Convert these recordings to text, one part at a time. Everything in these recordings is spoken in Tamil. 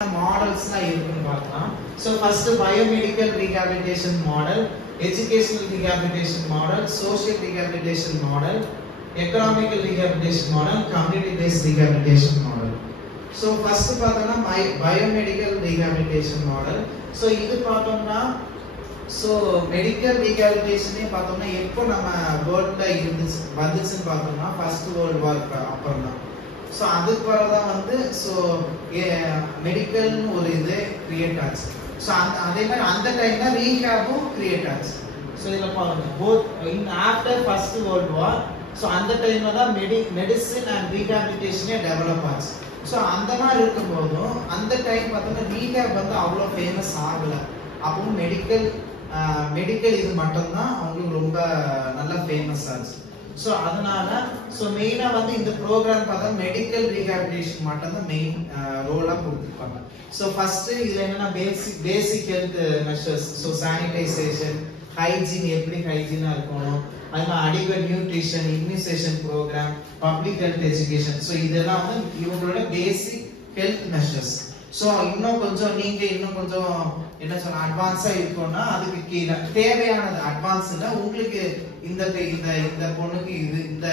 models so first biomedical rehabilitation model, educational rehabilitation model, social rehabilitation model, economical rehabilitation model, community based rehabilitation model. So first biomedical rehabilitation model. So this so medical rehabilitation எப்போ நம்ம வேர்ல்ட்ல இருந்துச்சு வந்துச்சுன்னு பார்த்தோம்னா ஃபர்ஸ்ட் வேர்ல்ட் வார் அப்புறம் தான். ஸோ அதுக்கு பிறகுதான் ஸோ மெடிக்கல்னு ஒரு இது கிரியேட் ஆச்சு. ஸோ அதே மாதிரி அந்த டைம்ல ரீஹேபும் கிரியேட் ஆச்சு. ஸோ இதில் பாருங்க both in after first world war. So அந்த டைம்ல தான் மெடிசின் அண்ட் ரீஹேபிலிட்டேஷனே டெவலப் ஆச்சு. ஸோ அந்த மாதிரி இருக்கும்போதும் அந்த டைம் பார்த்தோம்னா ரீஹேப் அவ்வளோ ஃபேமஸ் ஆகலை. அப்பவும் மெடிக்கல் இது மட்டும்தான் அவங்களுக்கு ரொம்ப நல்லா ஃபேமஸ் ஆச்சு. ஸோ அதனால ஸோ மெயினாக இந்த ப்ரோக்ராம் பார்த்தா மெடிக்கல் ரீஹேபிலிட்டேஷன் மட்டும்தான் மெயின் ரோலாக கொடுத்துருப்பாங்க. ஸோ ஃபர்ஸ்ட் இதுல என்னன்னா basic health measures. So sanitization, hygiene, எப்படி ஹைஜீனா இருக்கணும், அது மாதிரி adequate nutrition, immunization program, public health education. So இதெல்லாம் இவங்களோட பேசிக் ஹெல்த் மெஷர்ஸ். ஸோ இன்னும் கொஞ்சம் நீங்க இன்னும் கொஞ்சம் என்ன சொல்ல அட்வான்ஸா இருக்கணும்னா அதுக்கு கீழே தேவையானது அட்வான்ஸ் இல்லை உங்களுக்கு இந்த பொண்ணுக்கு இந்த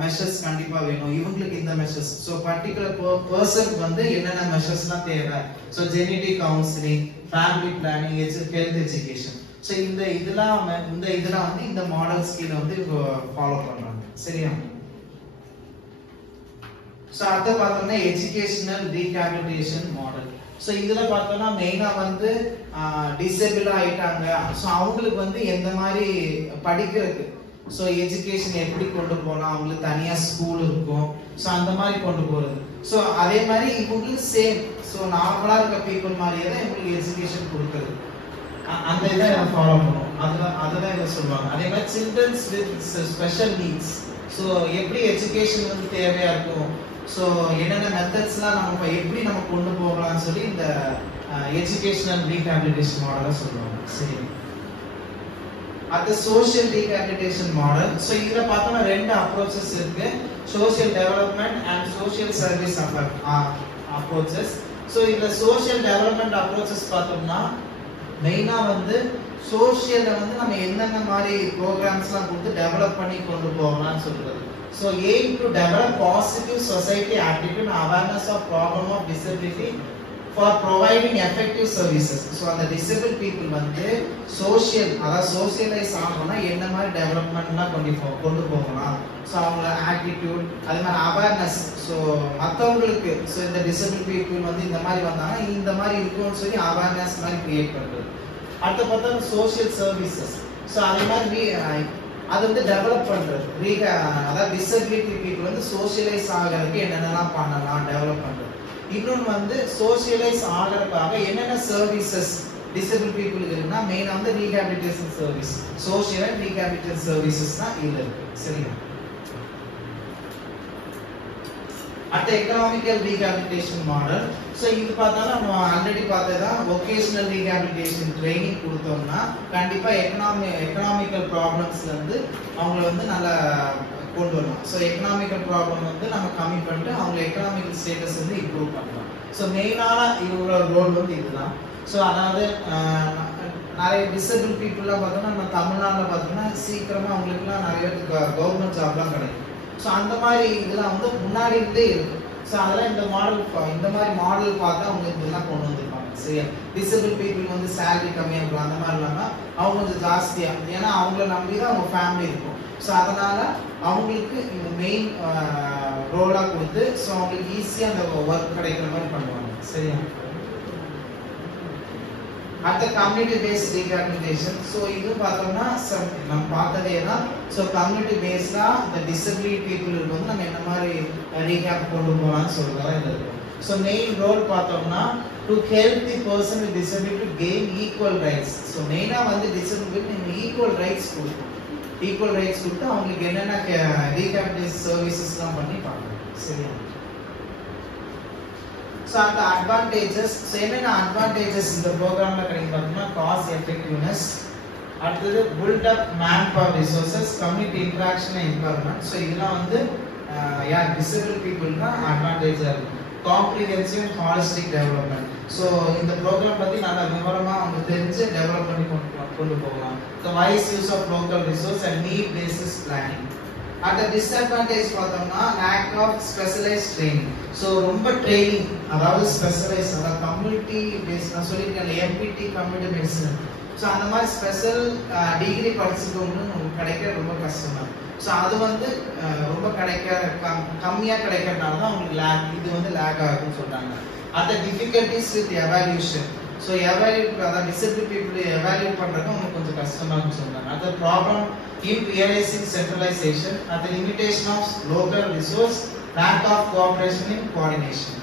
மெஷர்ஸ் கண்டிப்பா வேணும், இவங்களுக்கு இந்த மெஷர்ஸ். ஸோ பர்டிகுலர் பர்சனுக்கு என்னென்ன மெஷர்ஸ்லாம் தேவை. So genetic counselling, family planning, health education. So இதெல்லாம் இந்த மாடல் ஸ்கீல ஃபாலோ பண்றாங்க. சரியா? ஸோ அடுத்து பார்த்தோம்னா எஜுகேஷனல் ரீஹேபிலிட்டேஷன் மாடல். ஸோ இதுல பார்த்தோம்னா மெயினா டிசேபிள் ஆயிட்டாங்க. ஸோ அவங்களுக்கு எந்த மாதிரி படிக்கிறதுக்கு ஸோ எஜுகேஷன் எப்படி கொண்டு போகலாம், அவங்களுக்கு தனியா ஸ்கூல் இருக்கும். ஸோ அந்த மாதிரி கொண்டு போறது. ஸோ அதே மாதிரி இவங்களுக்கு சேம் ஸோ நார்மலா இருக்க பீப்புள் மாதிரியே தான் இவங்களுக்கு எஜுகேஷன் கொடுக்குறது. அந்த இதை ஃபாலோ பண்ணுவோம். அதுதான் இதை சொல்லுவாங்க. அதே மாதிரி childrens with special needs. So எப்படி எஜுகேஷன் தேவையா இருக்கும், ஸோ என்னென்ன மெத்தட்ஸ்லாம் நம்ம எப்படி நம்ம கொண்டு போகலாம்னு சொல்லி இந்த எஜுகேஷனல் ரீஹேபிலிட்டேஷன் மாடலை சொல்லுவாங்க. சரி, அது சோஷியல் ரீஹேபிலிட்டேஷன் மாடல். ஸோ இதுல பார்த்தோம்னா ரெண்டு அப்ரோச்சஸ் இருக்கு, social development and social service approaches. So இதுல சோஷியல் டெவலப்மெண்ட் அப்ரோச்சஸ் பார்த்தோம்னா மெயினா சோஷியல்ல நம்ம என்னென்ன மாதிரி ப்ரோக்ராம்ஸ்லாம் கொடுத்து டெவலப் பண்ணி கொண்டு போகலாம்னு சொல்றது. So aim to develop positive society attitude and awareness of problem of disability for providing effective services. So அந்த disabled people social socialize ஆகணும்னா என்ன மாதிரி டெவலப்மென்ட்லாம் கொண்டு போகலாம். ஸோ அவங்களோட ஆட்டிடியூட், அது மாதிரி அவேர்னஸ். ஸோ மற்றவங்களுக்கு ஸோ இந்த டிசபிள் பீப்புள் இந்த மாதிரி வந்தாங்கன்னா இந்த மாதிரி இருக்கும்னு சொல்லி அவேர்னஸ் மாதிரி கிரியேட் பண்றது. அடுத்த பார்த்தா சோஷியல் சர்வீசஸ். ஸோ அதே மாதிரி அது டெவலப் பண்றது. அதாவது டிசபிலிட்டி பீப்புள் சோஷியலைஸ் ஆகிறதுக்கு என்னென்னலாம் பண்ணலாம் டெவலப் பண்றது. இன்னொன்று சோஷியலைஸ் ஆகிறதுக்காக என்னென்ன சர்வீசஸ் டிசபிள் பீப்புளுக்கு இருக்குன்னா மெயினா rehabilitation service, social and rehabilitation services தான் இதுல இருக்கு. சரியா? அடுத்த எக்கனாமிக்கல் ரீஹேபிலிட்டேஷன் மாடல். ஸோ இது பார்த்தா நம்ம ஆல்ரெடி பார்த்ததான் வொகேஷனல் ரீஹேபிலிட்டேஷன் ட்ரைனிங் கொடுத்தோம்னா கண்டிப்பா எக்கனாமிக்கல் ப்ராப்ளம்ஸ்ல அவங்கள நல்லா கொண்டு வரலாம். ஸோ எக்கனாமிக்கல் ப்ராப்ளம் நம்ம கம்மி பண்ணிட்டு அவங்க எக்கனாமிக்கல் ஸ்டேட்டஸ் இம்ப்ரூவ் பண்ணலாம். ஸோ மெயினான இவங்களோட ரோல் இதுதான். ஸோ அதாவது நிறைய டிசபிள் பீப்புள்லாம் பார்த்தோம்னா நம்ம தமிழ்நாட்டில் பார்த்தோம்னா சீக்கிரமா அவங்களுக்குலாம் நிறைய கவர்மெண்ட் ஜாப்லாம் கிடைக்கும். ஸோ அந்த மாதிரி இதெல்லாம் முன்னாடி இருந்தே இருக்கு. ஸோ அதெல்லாம் இந்த மாதிரி மாடல் பார்த்தா அவங்க இதெல்லாம் கொண்டு வந்திருப்பாங்க. சரியா? டிசபிள் பீப்புள் சேலரி கம்மியாக இருக்கும், அந்த மாதிரி இல்லாமல் அவங்க கொஞ்சம் ஜாஸ்தியா, ஏன்னா அவங்கள நம்பி தான் அவங்க ஃபேமிலி இருக்கும். ஸோ அதனால அவங்களுக்கு இந்த மெயின் ரோலா கொடுத்து ஸோ அவங்களுக்கு ஈஸியாக அந்த ஒர்க் கிடைக்கிற மாதிரி பண்ணுவாங்க. சரியா? அடுத்த கம்யூனிட்டி பேஸ்ட் ரீஹேபிலிட்டேஷன். ஸோ இது பார்த்தோம்னா நம்ம பார்த்ததே தான். ஸோ கம்யூனிட்டி பேஸ்டா இந்த டிசபிலிட்டி பீப்புளுக்கு நம்ம என்ன மாதிரி ரீஹேப் கொண்டு போகலாம்னு சொல்றதா இது இருக்கும். ஸோ மெயின் ரோல் பார்த்தோம்னா to help the person with disability to gain equal rights. So மெயினா டிசபிலிட்டி நீங்க ஈக்குவல் ரைட்ஸ் கொடுக்கும். ஈக்குவல் ரைட்ஸ் கொடுத்து அவங்களுக்கு என்னென்ன ரீஹேபிலிட்டேஷன் சர்வீசஸ்லாம் பண்ணி பார்க்கணும். சரியா? So அந்த advantages, so என்னென்ன advantages இந்த ப்ரோக்ராம்ல கிடைக்கும் பார்த்தீங்கன்னா காஸ்ட் எஃபெக்டிவ்னஸ், அடுத்தது build up manpower resources, community interaction and empowerment. So இதெல்லாம் யார் டிசபிள் பீப்புள்னா அட்வான்டேஜா இருக்கு. Comprehensive holistic development. ஸோ இந்த ப்ரோக்ராம் பத்தி நல்லா விவரமா அவங்க தெரிஞ்சு டெவலப் பண்ணி கொண்டு போகலாம். So wise use of local resource and need basis planning. அந்த டிஸ்அட்வான்டேஜ் பார்த்தோம்னா lack of specialised training. So ரொம்ப ட்ரைனிங், அதாவது ஸ்பெஷலைஸ், அதாவது கம்யூனிட்டி பேஸ், நான் சொல்லியிருக்கேன் எம்பிடி கம்யூனிட்டி மெடிசன். ஸோ அந்த மாதிரி ஸ்பெஷல் டிகிரி படிச்சுக்கோங்க உங்களுக்கு கிடைக்க ரொம்ப கஷ்டம் தான். ஸோ அது வந்து ரொம்ப கம்மியாக கிடைக்கிறதுனால தான் உங்களுக்கு இது வந்து லேக் ஆகுதுன்னு சொல்றாங்க. அந்த டிஃபிகல்டிஸ் வித் எவால்யூஷன். ஸோ அதாவது டிசபிள் பீப்புள் எவால்யூட் பண்றது உங்களுக்கு கொஞ்சம் கஷ்டமா இருக்குன்னு சொல்றாங்க. அந்த problem in realizing centralization, at the limitation of local resource, lack of cooperation in coordination.